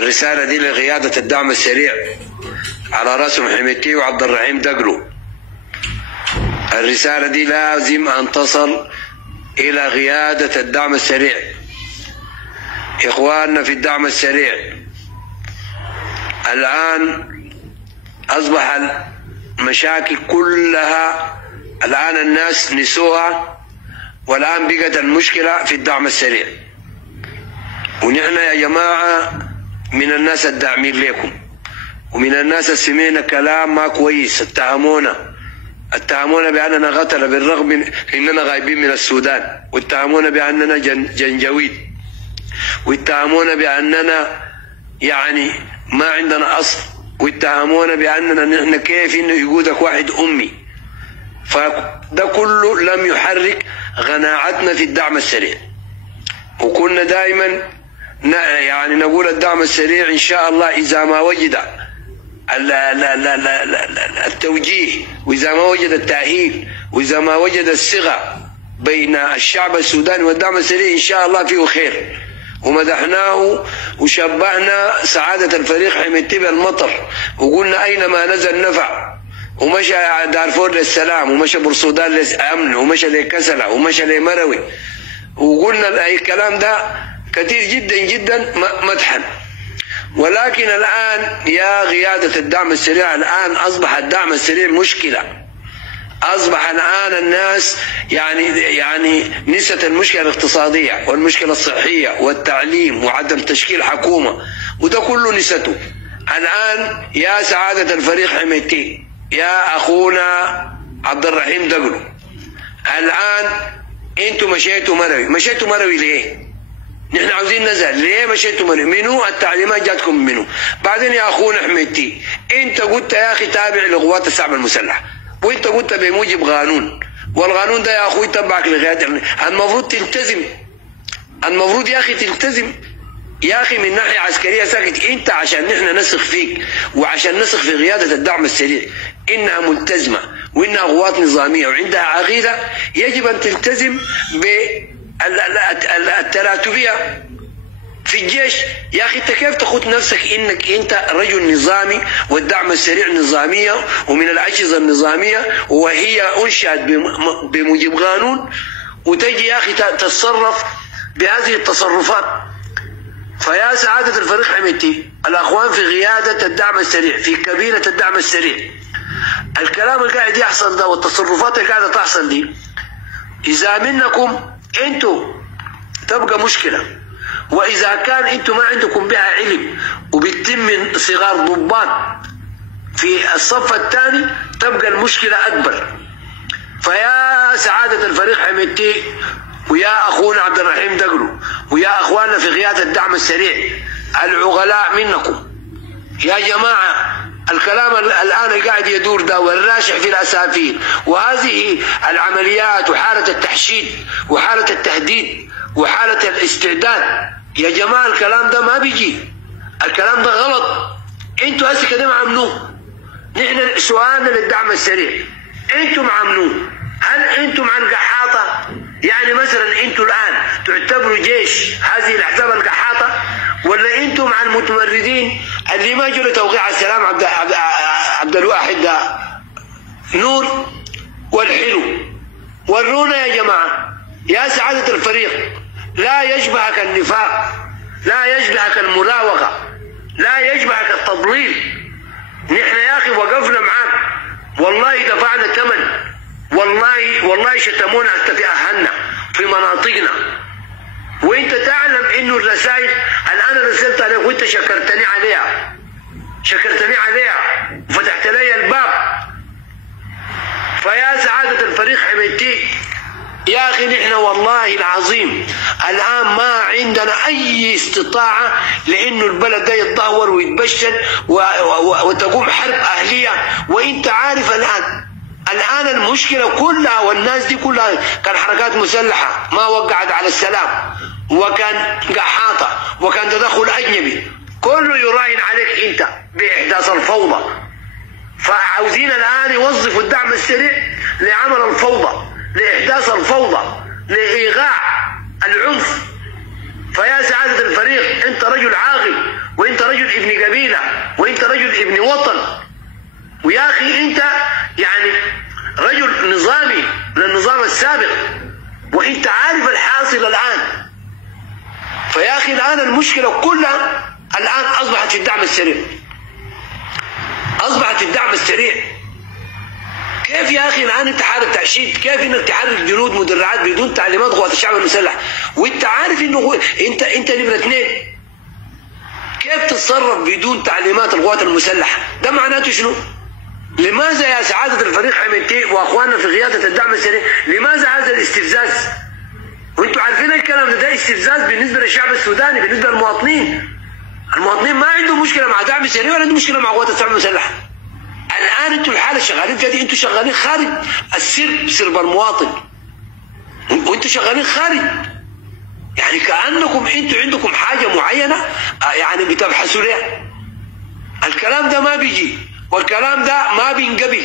الرسالة دي لقيادة الدعم السريع على رأسهم حميتي وعبد الرحيم دقلو. الرسالة دي لازم أن تصل إلى قيادة الدعم السريع. إخواننا في الدعم السريع الآن أصبح المشاكل كلها الآن الناس نسوها، والآن بقت المشكلة في الدعم السريع. ونحن يا جماعة من الناس الداعمين لكم، ومن الناس سمعنا كلام ما كويس، اتهمونا بأننا قتل بالرغم من إننا غايبين من السودان، واتهمونا بأننا جنجويد، واتهمونا بأننا يعني ما عندنا أصل، واتهمونا بأننا نحن كيف إنه يقودك واحد أمي. فده كله لم يحرك قناعتنا في الدعم السريع. وكنا دائما يعني نقول الدعم السريع إن شاء الله إذا ما وجد التوجيه، وإذا ما وجد التأهيل، وإذا ما وجد الصغة بين الشعب السوداني والدعم السريع إن شاء الله فيه خير. ومدحناه وشبهنا سعادة الفريق حميتي بالمطر، وقلنا أينما نزل نفع، ومشى دارفور للسلام، ومشى برسودان للأمن، ومشى لكسلة، ومشى لمروي، وقلنا أي كلام ده كثير جدا جدا مدحا. ولكن الآن يا قيادة الدعم السريع، الآن أصبح الدعم السريع مشكلة. أصبح الآن الناس يعني نسيت المشكلة الاقتصادية والمشكلة الصحية والتعليم وعدم تشكيل حكومة، وده كله نسيته. الآن يا سعادة الفريق حميتي، يا أخونا عبد الرحيم دقلو، الآن أنتم مشيتوا مروي ليه؟ نحن عاوزين نزل، ليه مشيتوا مروي؟ منو التعليمات جاتكم منو؟ بعدين يا أخونا حميتي، أنت قلت يا أخي تابع لقوات الشعب المسلح، وانت قلت بموجب قانون، والقانون ده يا اخوي تبعك لغايه المفروض تلتزم. المفروض يا اخي تلتزم يا اخي من ناحيه عسكريه ساكت. انت عشان نحن نثق فيك وعشان نثق في قياده الدعم السريع انها ملتزمه وانها قوات نظاميه وعندها عقيده، يجب ان تلتزم بالتراتبيه في الجيش. يا اخي انت كيف تاخذ نفسك انك انت رجل نظامي والدعم السريع نظاميه ومن الاجهزه النظاميه وهي انشئت بموجب قانون، وتجي يا اخي تتصرف بهذه التصرفات؟ فيا سعاده الفريق حميتي، الاخوان في قياده الدعم السريع، في كابينه الدعم السريع، الكلام اللي قاعد يحصل ده والتصرفات اللي قاعده تحصل دي اذا منكم انتم تبقى مشكله. وإذا كان أنتم ما عندكم بها علم وبتتم من صغار ضباط في الصف الثاني تبقى المشكلة أكبر. فيا سعادة الفريق حميتي ويا أخونا عبد الرحيم دقلو ويا أخواننا في قيادة الدعم السريع، العقلاء منكم يا جماعة، الكلام الآن قاعد يدور ده والراشح في الأسافير وهذه العمليات وحالة التحشيد وحالة التهديد وحالة الاستعداد، يا جماعة الكلام ده ما بيجي، الكلام ده غلط. انتوا هسه كده معاملوه. نحن سؤالنا للدعم السريع، انتوا معاملوه، هل انتوا مع القحاطة؟ يعني مثلا انتوا الآن تعتبروا جيش هذه الأحزاب القحاطة، ولا انتوا مع المتمردين اللي ما جوا لتوقيع السلام عبد الواحد ده نور والحلو؟ ورونا يا جماعة. يا سعادة الفريق، لا يشبهك النفاق، لا يشبهك المراوغة، لا يشبهك التضليل. نحن يا أخي وقفنا معاك، والله دفعنا ثمن، والله شتمونا حتى في أهلنا في مناطقنا، وانت تعلم انه الرسائل الآن رسلت عليك وانت شكرتني عليها وفتحت لي الباب. فيا سعادة الفريق حميتي، يا أخي نحن والله العظيم الآن ما عندنا أي استطاعة لأنه البلد ده يتدهور ويتبشر وتقوم حرب أهلية. وإنت عارف الآن المشكلة كلها والناس دي كلها كان حركات مسلحة ما وقعت على السلام، وكان قحاطة، وكان تدخل أجنبي، كله يراهن عليك أنت بإحداث الفوضى. فعاوزين الآن يوظفوا الدعم السريع لعمل الفوضى، لإحداث الفوضى، لإيقاع العنف. فيا سعادة الفريق، أنت رجل عاقل وأنت رجل رجل ابن قبيله وانت رجل ابن وطن، ويا اخي انت يعني رجل نظامي من النظام السابق وانت عارف الحاصل الان. فيا اخي الان المشكله كلها الان اصبحت في الدعم السريع، اصبحت في الدعم السريع. كيف يا اخي الان انت حارب تأشيد؟ كيف انك تحرك جنود مدرعات بدون تعليمات قوات الشعب المسلح وانت عارف انه انت نمرة 2؟ كيف تتصرف بدون تعليمات القوات المسلحه؟ ده معناته شنو؟ لماذا يا سعاده الفريق حميدتي واخواننا في قياده الدعم السريع لماذا هذا الاستفزاز؟ وانتم عارفين الكلام ده استفزاز بالنسبه للشعب السوداني، بالنسبه للمواطنين. المواطنين ما عندهم مشكله مع دعم سريع ولا عندهم مشكله مع قوات الشعب المسلحه. الان انتم الحاله شغالين فيها دي، انتم شغالين خارج سرب المواطن، وانتم شغالين خارج، يعني كانكم انتم عندكم حاجه معينه يعني بتبحثوا لها. الكلام ده ما بيجي والكلام ده ما بينقبل.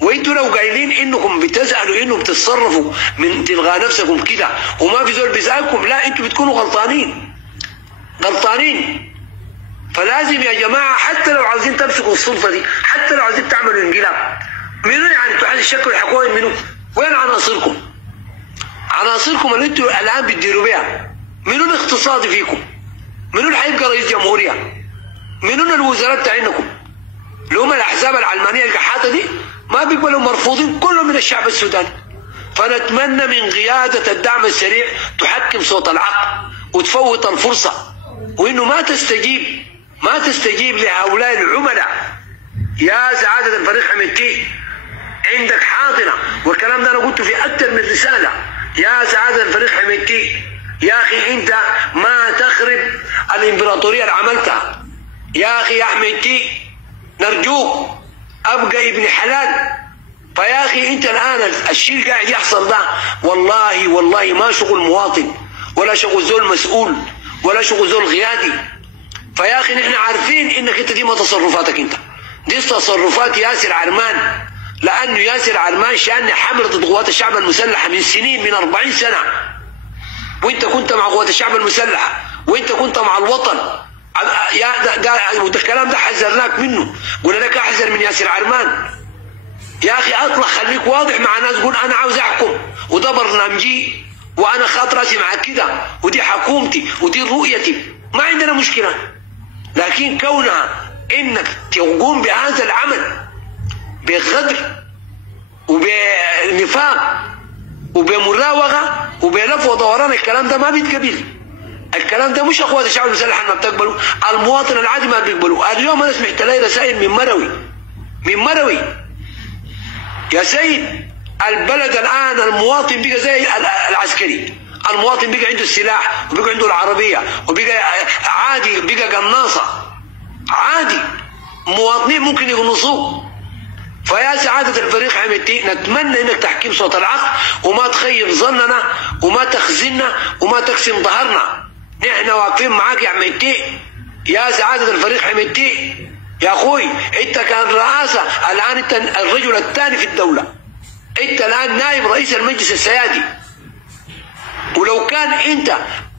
وانتوا لو قايلين انكم بتسالوا انهم تتصرفوا من تلغى نفسكم كده وما في زول بيسالكم، لا انتوا بتكونوا غلطانين غلطانين. فلازم يا جماعه حتى لو عاوزين تمسكوا السلطه دي، حتى لو عاوزين تعملوا انقلاب، منو يعني انتوا الشكل الحكومي منو؟ وين عناصركم؟ عناصركم اللي انتوا الان بتديروا بيها، منو الاقتصادي فيكم؟ منو اللي حيبقى رئيس جمهوريه؟ منو الوزراء بتاعينكم؟ اللي هم الاحزاب العلمانيه القحاطه دي ما بيقبلوا، مرفوضين كلهم من الشعب السوداني. فنتمنى من قياده الدعم السريع تحكم صوت العقل وتفوت الفرصه، وانه ما تستجيب لهؤلاء العملاء. يا سعاده الفريق حميدتي عندك حاضنه، والكلام ده انا قلته في اكثر من رساله. يا سعاده الفريق حميدتي يا اخي انت ما تخرب الامبراطوريه اللي عملتها. يا اخي يا حميدتي نرجوك ابقى ابن حلال. فيا اخي انت الان الشيء اللي قاعد يحصل ده والله ما شغل مواطن ولا شغل زول مسؤول ولا شغل زول قيادي. فيا اخي نحن عارفين انك انت دي ما تصرفاتك، انت دي تصرفات ياسر عرمان، لانه ياسر عرمان شان حمله ضد قوات الشعب المسلحه من سنين، من 40 سنه، وانت كنت مع قوات الشعب المسلحه وانت كنت مع الوطن. الكلام ده حذرناك منه، قلنا لك احذر من ياسر عرمان. يا اخي اطلع خليك واضح مع ناس، قول انا عاوز احكم وده برنامجي وانا خاط راسي مع كده ودي حكومتي ودي رؤيتي، ما عندنا مشكله. لكن كونها انك تقوم بهذا العمل بغدر وبنفاق وبمراوغه وبلف ودوران، الكلام ده ما بيتقبل. الكلام ده مش اخوات الشعب المسلح ما بتقبله، المواطن العادي ما بيقبله. اليوم انا سمعت لي رسائل من مروي يا سيد، البلد الان المواطن بقى زي العسكري، المواطن بقى عنده السلاح وبقى عنده العربيه وبقى عادي، بقى قناصه عادي، مواطنين ممكن يقنصوه. فيا سعادة الفريق حميدتي نتمنى انك تحكيم صوت العقل وما تخيب ظننا وما تخزلنا وما تقسم ظهرنا. نحن واقفين معاك يا حميدتي. يا سعادة الفريق حميدتي يا اخوي، انت كان رئاسة، الان انت الرجل الثاني في الدولة، انت الان نائب رئيس المجلس السيادي، ولو كان انت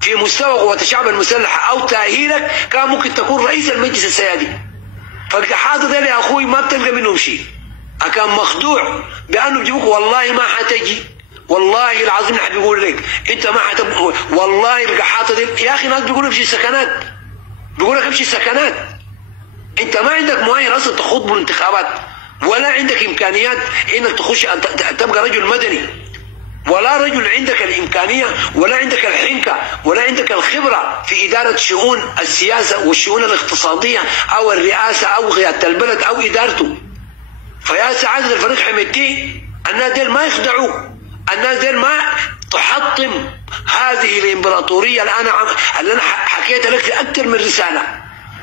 في مستوى قوات الشعب المسلحة او تأهيلك كان ممكن تكون رئيس المجلس السيادي. فالقحاطة ده يا اخوي ما بتلقى منهم شيء، كان مخدوع بانه بيجيبوك، والله ما حتجي، والله العظيم نحن بيقول لك انت ما حتبقى، والله القحاطه دي يا اخي ناس بيقولوا امشي سكنات، بيقول لك امشي سكنات. انت ما عندك مؤهل اصلا تخوض بالانتخابات، ولا عندك امكانيات انك تخش تبقى رجل مدني، ولا رجل عندك الامكانيه ولا عندك الحنكه ولا عندك الخبره في اداره شؤون السياسه والشؤون الاقتصاديه او الرئاسه او قياده البلد او ادارته. فيا سعادة الفريق حميدتي الناس ديل ما يخدعوك، الناس ديل ما تحطم هذه الامبراطوريه اللي انا حكيت لك في اكثر من رساله.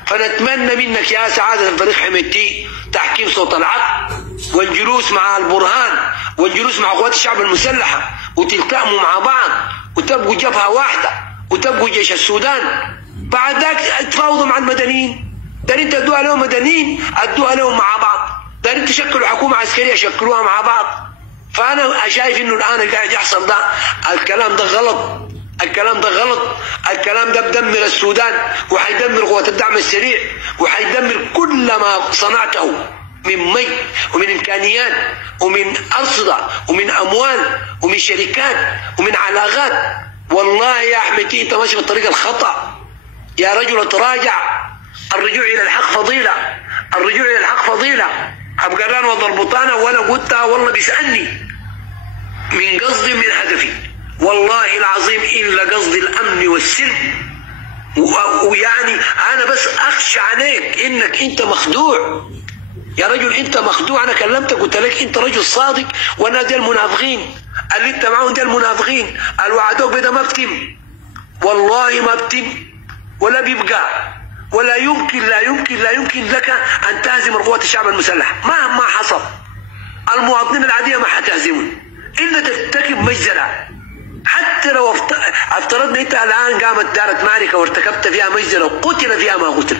فنتمنى منك يا سعادة الفريق حميدتي تحكيم صوت العقل والجلوس مع البرهان والجلوس مع قوات الشعب المسلحه وتلتئموا مع بعض وتبقوا جبهه واحده وتبقوا جيش السودان. بعد ذاك تفاوضوا مع المدنيين، دارين تدوها لهم مدنيين ادوها لهم مع بعض، دارين تشكلوا حكومه عسكريه شكلوها مع بعض. فانا شايف انه الان اللي قاعد يحصل ده الكلام ده غلط، الكلام ده غلط. الكلام ده بدمر السودان وحيدمر قوات الدعم السريع وحيدمر كل ما صنعته من مي ومن امكانيات ومن ارصده ومن اموال ومن شركات ومن علاقات. والله يا احمد انت ماشي بالطريق الخطا يا رجل. تراجع. الرجوع الى الحق فضيله. الرجوع الى الحق فضيله. عبقران وضربطانه وانا قلتها والله بيسالني من قصدي من هدفي والله العظيم الا قصدي الامن والسلم. ويعني انا بس اخشى عليك انك انت مخدوع يا رجل. انت مخدوع. انا كلمتك قلت لك انت رجل صادق وانا دي المنافقين اللي انت معاهم دي المنافقين اللي وعدوك بده ما بتم. والله ما بتم ولا بيبقى ولا يمكن لا يمكن لك ان تهزم قوات الشعب المسلح مهما حصل. المواطنين العاديه ما حتهزمون الا ترتكب مجزره. حتى لو افترضنا انت الان قامت دارت معركه وارتكبت فيها مجزره وقتل فيها ما قتل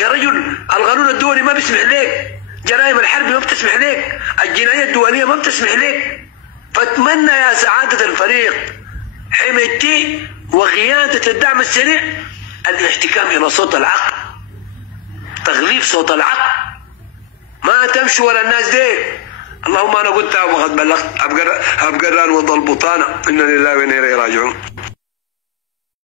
يا رجل. القانون الدولي ما بيسمح لك. جرائم الحرب ما بتسمح لك. الجناية الدولية ما بتسمح لك. فاتمنى يا سعادة الفريق حميتي وقيادة الدعم السريع الاحتكام إلى صوت العقل. تغليف صوت العقل. ما تمشي ولا الناس دي. اللهم أنا قلتها وقد بلغت. أبقران وضل بطانة. إنا لله وإنا إليه راجعون.